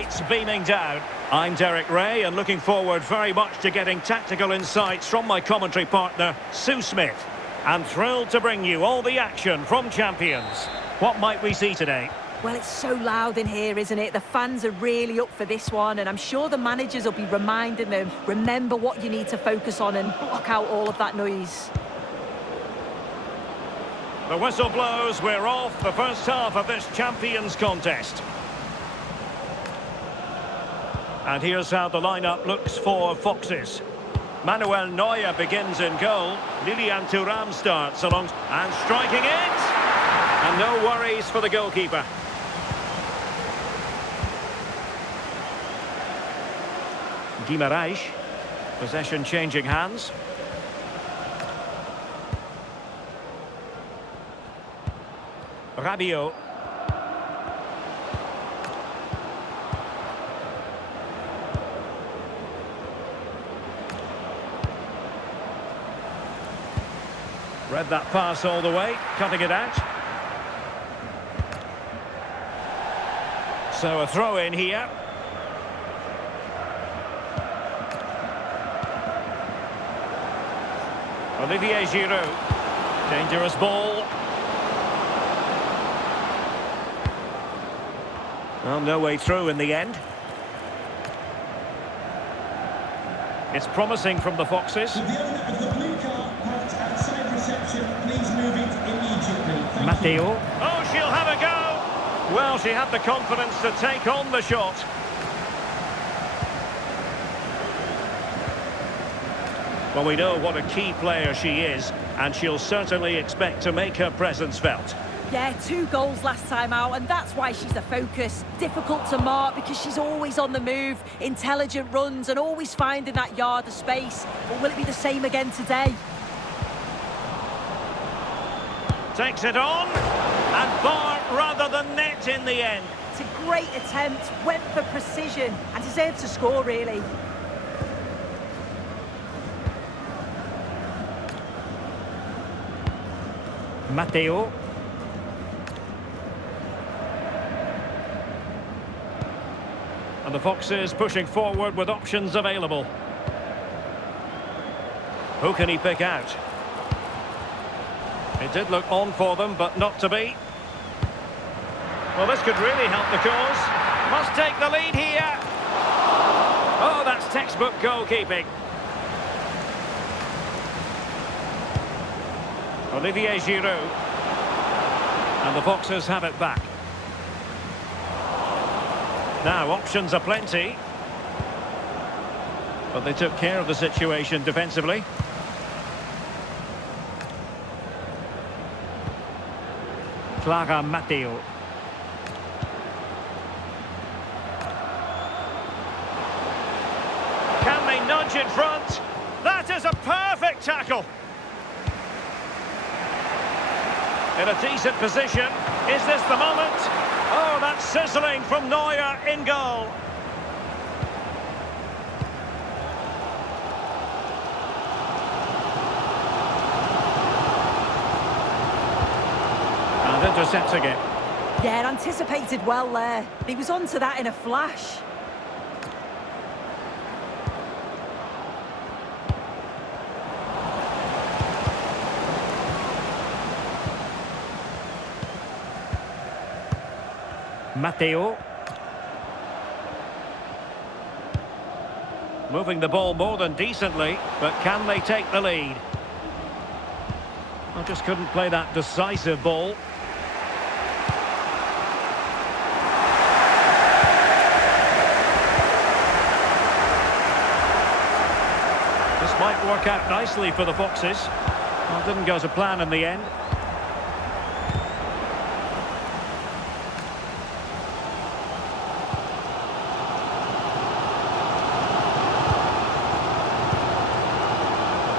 lights beaming down. I'm Derek Ray and looking forward very much to getting tactical insights from my commentary partner, Sue Smith. I'm thrilled to bring you all the action from Champions. What might we see today? Well, it's so loud in here, isn't it? The fans are really up for this one, and I'm sure the managers will be reminding them, remember what you need to focus on and block out all of that noise. The whistle blows, we're off the first half of this Champions contest. And here's how the lineup looks for Foxes. Manuel Neuer begins in goal. Lilian Thuram starts along and striking it. And no worries for the goalkeeper. Guimaraes, possession changing hands. Rabiot. Read that pass all the way, cutting it out. So a throw in here. Olivier Giroud. Dangerous ball. Well, no way through in the end. It's promising from the Foxes. The owner of the blue car parked outside reception. Please move it immediately. Matteo. Oh, she'll have a go. Well, she had the confidence to take on the shot. Well, we know what a key player she is, and she'll certainly expect to make her presence felt. Yeah, 2 goals last time out, and that's why she's the focus. Difficult to mark because she's always on the move, intelligent runs, and always finding that yard of space. But will it be the same again today? Takes it on, and bar rather than net in the end. It's a great attempt, went for precision, and deserved to score, really. Matteo. And the Foxes pushing forward with options available. Who can he pick out? It did look on for them, but not to be. Well, this could really help the cause. Must take the lead here. Oh, that's textbook goalkeeping. Olivier Giroud. And the Foxes have it back. Now, options are plenty. But they took care of the situation defensively. Clara Matteo. Can they nudge in front? That is a perfect tackle. In a decent position. Is this the moment? Oh, that's sizzling from Neuer in goal. And intercepting it. Yeah, anticipated well there. He was onto that in a flash. Matteo. Moving the ball more than decently, but can they take the lead? I just couldn't play that decisive ball. This might work out nicely for the Foxes. Well, didn't go to plan in the end.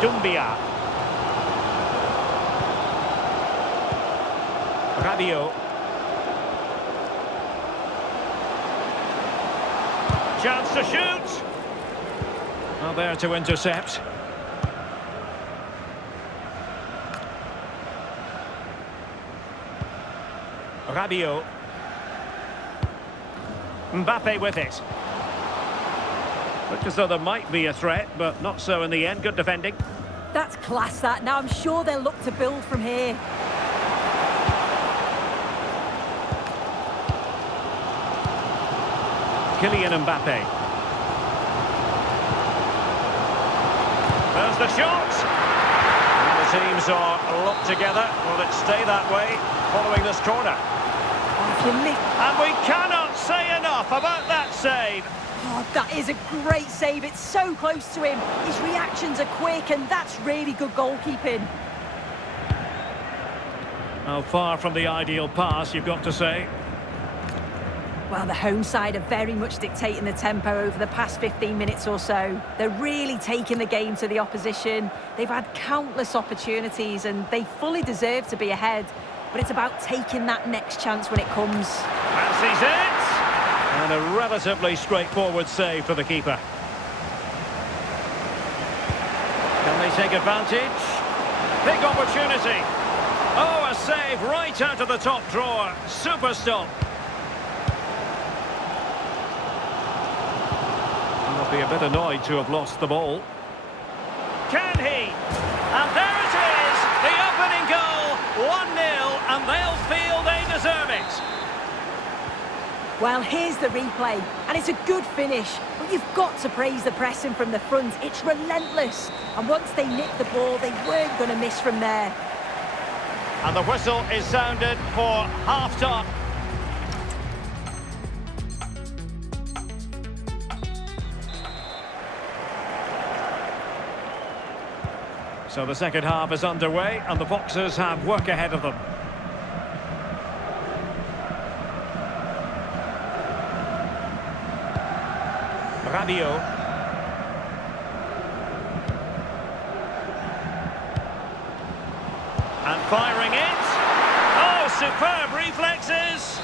Doumbia. Rabiot. Chance to shoot. Well, there to intercept. Rabiot. Mbappe with it. Looked as though there might be a threat, but not so in the end. Good defending. That's class, that. Now I'm sure they'll look to build from here. Kylian Mbappe. There's the shot. And the teams are locked together. Will it stay that way following this corner? Oh, if you lift... And we cannot say enough about that save. Oh, that is a great save. It's so close to him. His reactions are quick, and that's really good goalkeeping. Oh, far from the ideal pass, you've got to say. Well, the home side are very much dictating the tempo over the past 15 minutes or so. They're really taking the game to the opposition. They've had countless opportunities, and they fully deserve to be ahead. But it's about taking that next chance when it comes. Fancies it! And a relatively straightforward save for the keeper. Can they take advantage? Big opportunity. Oh, a save right out of the top drawer. Super stop. Must be a bit annoyed to have lost the ball. Can he? And there it is! The opening goal! 1-0, and they'll feel they deserve it. Well, here's the replay, and it's a good finish, but you've got to praise the pressing from the front. It's relentless, and once they nicked the ball, they weren't going to miss from there. And the whistle is sounded for half-time. So the second half is underway, and the Foxes have work ahead of them. Rabiot. And firing it. Oh, superb reflexes.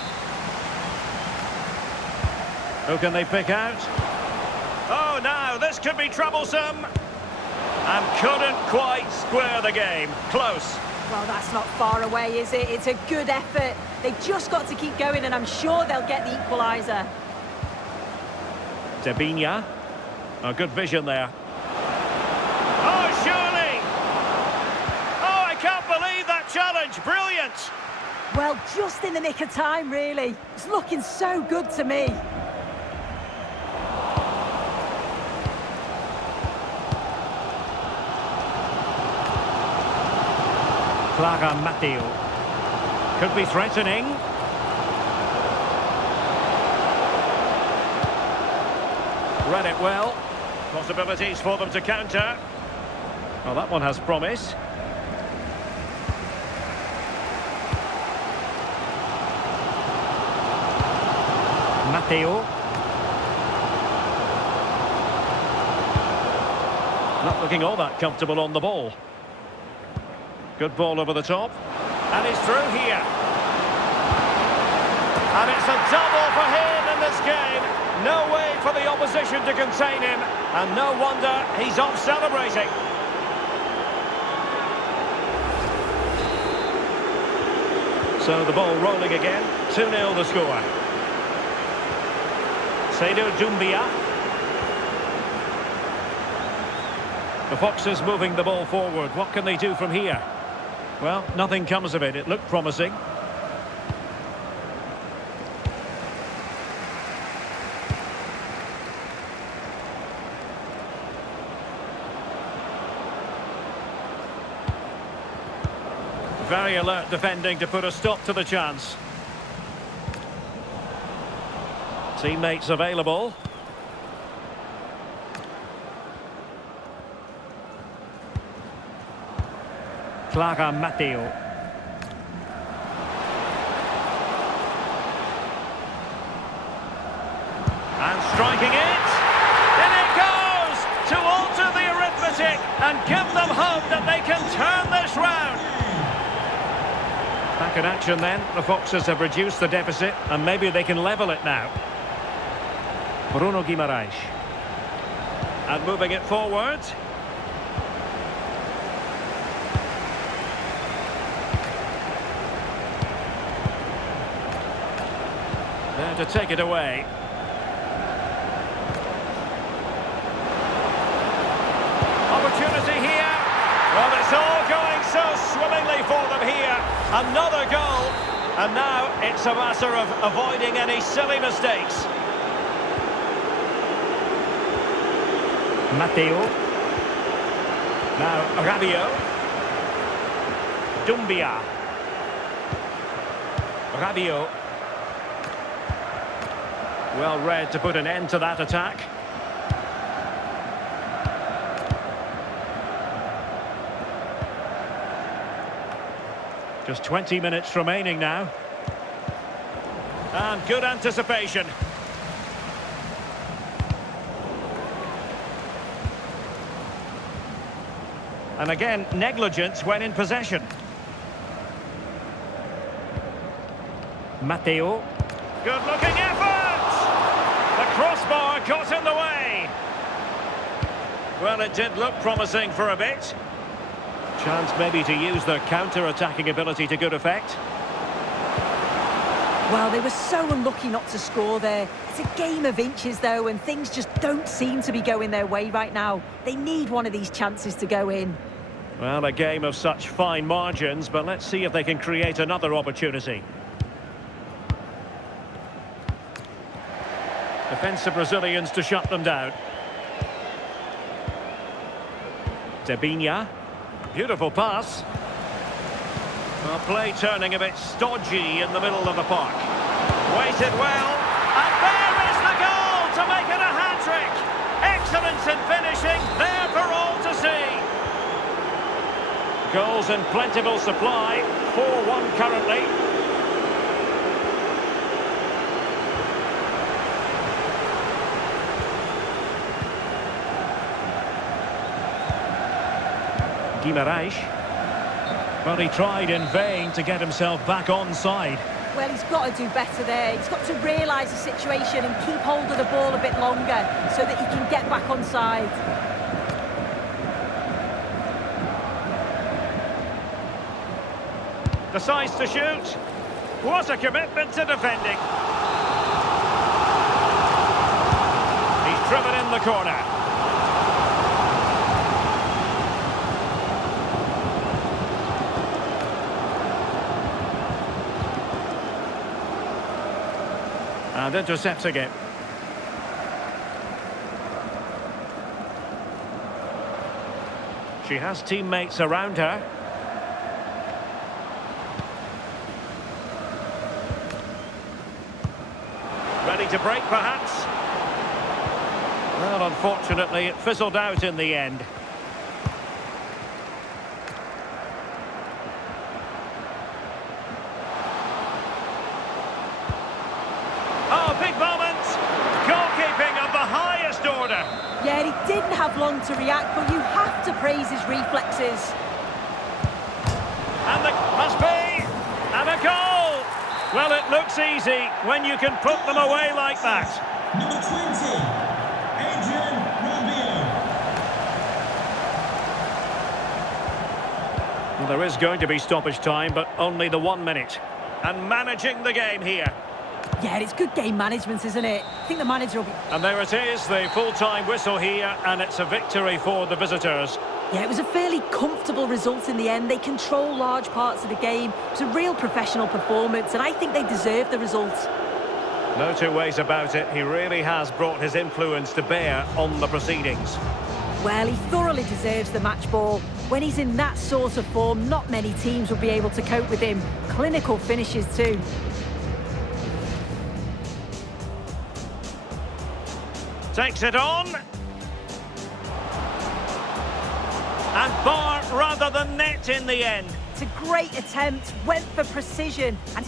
Who can they pick out? Oh, now this could be troublesome. And couldn't quite square the game. Close. Well, that's not far away, is it? It's a good effort. They've just got to keep going, and I'm sure they'll get the equaliser. Debinha. Oh, good vision there. Oh, surely! Oh, I can't believe that challenge. Brilliant! Well, just in the nick of time, really. It's looking so good to me. Clara Matteo. Could be threatening. Read it well. Possibilities for them to counter. Well, that one has promise. Matteo. Not looking all that comfortable on the ball. Good ball over the top. And he's through here. And it's a double for him in this game. No way for the opposition to contain him. And no wonder he's off celebrating. So the ball rolling again. 2-0 the score. Seydou Doumbia. The Foxes moving the ball forward. What can they do from here? Well, nothing comes of it. It looked promising. Very alert defending to put a stop to the chance. Teammates available. Clara Matteo. And striking it. In it goes! To alter the arithmetic and give them hope that they can turn this round. Back in action then. The Foxes have reduced the deficit and maybe they can level it now. Bruno Guimaraes. And moving it forward. There to take it away. Well, it's all going so swimmingly for them here. Another goal. And now it's a matter of avoiding any silly mistakes. Matteo. Now Rabiot. Doumbia. Rabiot. Well read to put an end to that attack. Just 20 minutes remaining now. And good anticipation. And again, negligence when in possession. Matteo. Good-looking effort! The crossbar got in the way. Well, it did look promising for a bit. Chance maybe to use their counter-attacking ability to good effect. Well, they were so unlucky not to score there. It's a game of inches, though, and things just don't seem to be going their way right now. They need one of these chances to go in. Well, a game of such fine margins, but let's see if they can create another opportunity. Defensive Brazilians to shut them down. Debinha. Beautiful pass. Well, play turning a bit stodgy in the middle of the park. Waited well. And there is the goal to make it a hat-trick. Excellence in finishing, there for all to see. Goals in plentiful supply. 4-1 currently. Guimarães. Well, he tried in vain to get himself back on side. Well, he's got to do better there. He's got to realise the situation and keep hold of the ball a bit longer so that he can get back on side. Decides to shoot. What a commitment to defending. He's driven in the corner. And intercepting it. She has teammates around her. Ready to break, perhaps? Well, unfortunately, it fizzled out in the end. Oh, big moment! Goalkeeping of the highest order. Yeah, he didn't have long to react, but you have to praise his reflexes. And must be! And a goal! Well, it looks easy when you can put them away like that. Number 20, Adrien Rabiot. Well, there is going to be stoppage time, but only the 1 minute. And managing the game here. Yeah, it's good game management, isn't it? I think the manager will be... And there it is, the full-time whistle here, and it's a victory for the visitors. Yeah, it was a fairly comfortable result in the end. They control large parts of the game. It was a real professional performance, and I think they deserve the result. No two ways about it. He really has brought his influence to bear on the proceedings. Well, he thoroughly deserves the match ball. When he's in that sort of form, not many teams will be able to cope with him. Clinical finishes too. Takes it on. And bar rather than net in the end. It's a great attempt, went for precision, and